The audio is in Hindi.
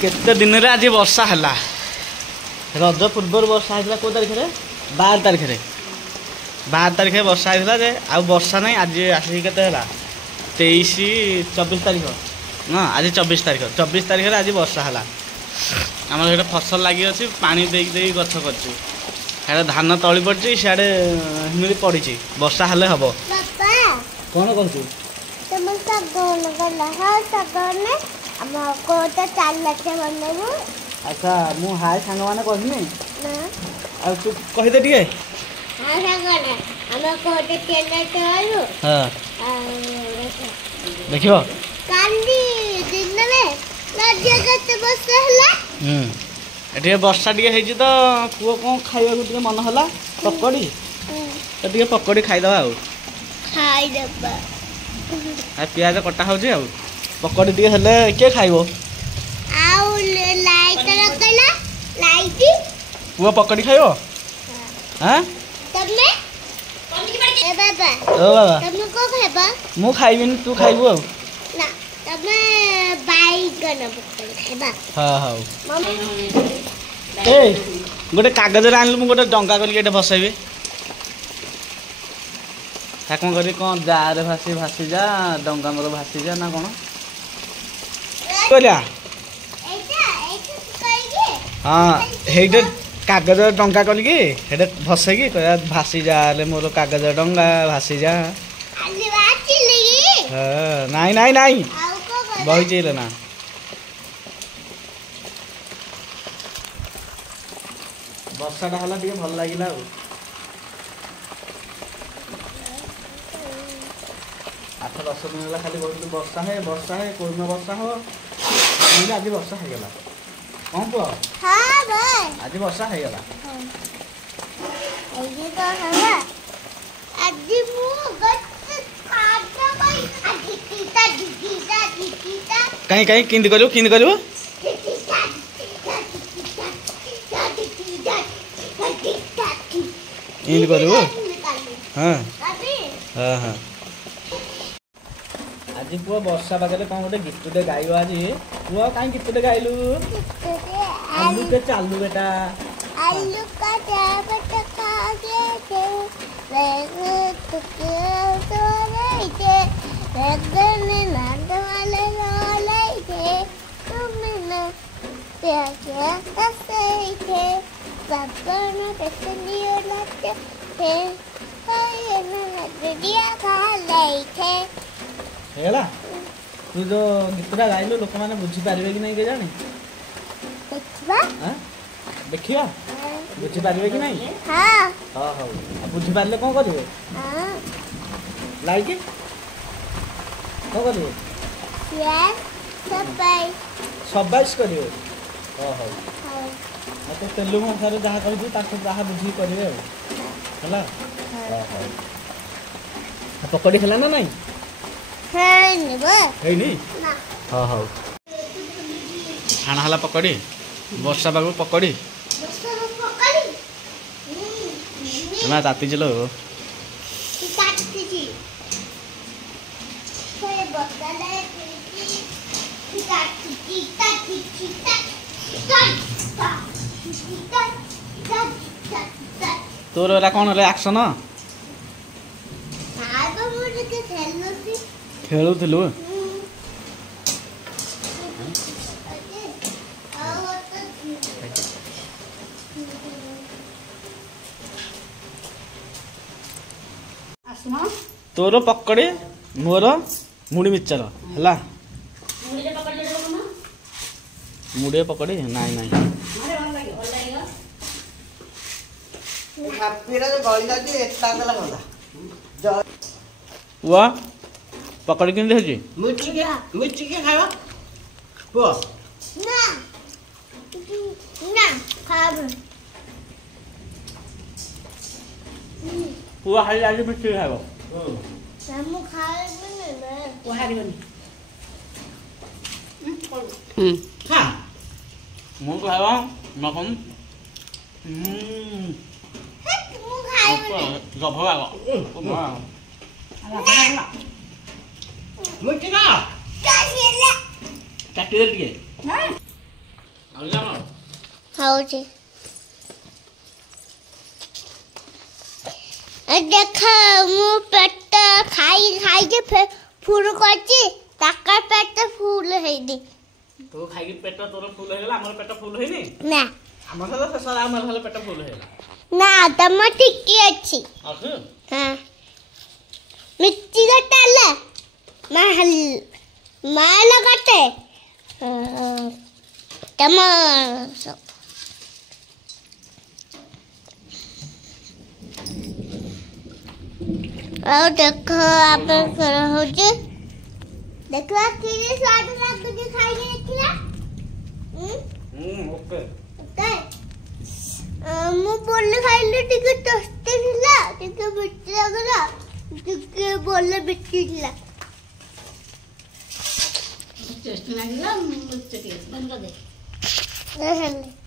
केते दिन रे आज वर्षा है रज पूर्व वर्षा है को तारीख में 12 तारीख में 12 तारीख वर्षा है जे आ वर्षा नहीं आज आसिक के 23 24 तारीख ना आज 24 तारीख 24 तारीख आज वर्षा है आम ये फसल लगी अच्छी पानी दे गछ कर धान तली पड़ी सियाड़े हिमिली पड़ी वर्षा हेले हम कौन कहूँ अच्छा मु हाय सांग मैंने कहनी तू कहीदे टे देख ये वर्षा टे तो पुओ कौन खाइबा मन है पकड़ी तो पकड़ी खाईदे पियाज कटा हो पकड़ी टे हेले किए खाइब पुआ पकड़ी खाइबो हां ओ बाबा मु खाइबिन तू खाइबो ना तमे बैगन पकड़ी खाइबा हां हां ए गोटे कागज रे आनलु मु गोटे डंगा कली एटे बसाइबे ठाकुर करी कौन जा रे भासी जा डंगा मोर भासी जा ना कौन कहलिया हाँ हेटे कागज डंगा कलिकी हेटे भसैकी कह भासी जा मोर कागज डंगा भासी जा नाई नाई नाई बही चले ना वर्षाटा है टे भल लगे 8-10 दिन है खाली बहुत वर्षा है कोई न वर्षा हो आज वर्षा हो गला कौन पुआ आज वर्षा हो गला कहीं कहीं किंद करू इंद करू हाँ हाँ हाँ आज पुआ वर्षा पाखे कौन गोटे गीतटे गाइब आज पुआ कहीं गीतटे गाइलु आलू के चालू बेटा आलू का चावल खा के रगने नाद वाले रोले तुम न क्या हंसे सपना कसनी उलट थे कोई न दिया खा ले हेला तू जो गीतटा गाइलु लोक मैंने बुझी पारे कि नहीं के जाने देखिया बुझी पारे कि नहीं हाँ हाँ हाँ बुझी पारे कौन करेंगे लाइक कौन करेंगे सबाइश करेंगे हाँ तो तेलुगु भाषा जहाँ कही जहाँ बुझी करेंगे पकड़ी है ना नहीं हाँ हाँ छाणा है पकड़ी वर्षा पाग पकड़ी ना ताती चलो तोर वाला कौन है एक्शन खेलुलु तोर पकड़े मोर मुड़ी मिक्सचर है मुड़े पकड़े नाई नाई हुआ पकड़ के देखी मुझे खावा पुआ ना ना खाब पुआ हाली आज मिठी खाइबो हमु खाइबे ने पुआ हारिबनी खा मु खाइबो मकम मु खाइबे गभवा मुझे ना काटिए टिके ଖାଉଛି ଦେଖ ମୁଁ ପେଟ ଖାଇକି ଫୁଲ କରିଛି ତାଙ୍କ ପେଟ ଫୁଲ ହେଇନି ତୁ ଖାଇକି ପେଟ ତୋର ଫୁଲ ହେଇଗଲା ଆମର ପେଟ ଫୁଲ ହେଇନି ନା ଆମର ହେଲେ ଶେଷ ଆମର ହେଲେ ପେଟ ଫୁଲ ହେଇଗଲା ନା ତମ ଠିକି ଅଛି ଅଛି ହଁ ମିର୍ଚି ଗଟାଲା ମାଲ ଗଟେ ତମ ଆଉ ଦେଖ ଆପଣଙ୍କର ହଉଛି ଦେଖିବା କି ସ୍ୱାଦ ଲାଗୁଛି ଖାଇକି ଦେଖିଲା ଓକେ ଓକେ ମୁଁ ବୋଲେ ଖାଇଲି ଟିକେ ଟେଷ୍ଟି ଥିଲା ଟିକେ ମିଠା ଲାଗିଲା ଟିକେ ବୋଲେ ମିଠି ଥିଲା टेस्ट लागला मिर्च टेस्ट बंद कर दे ହେଲେ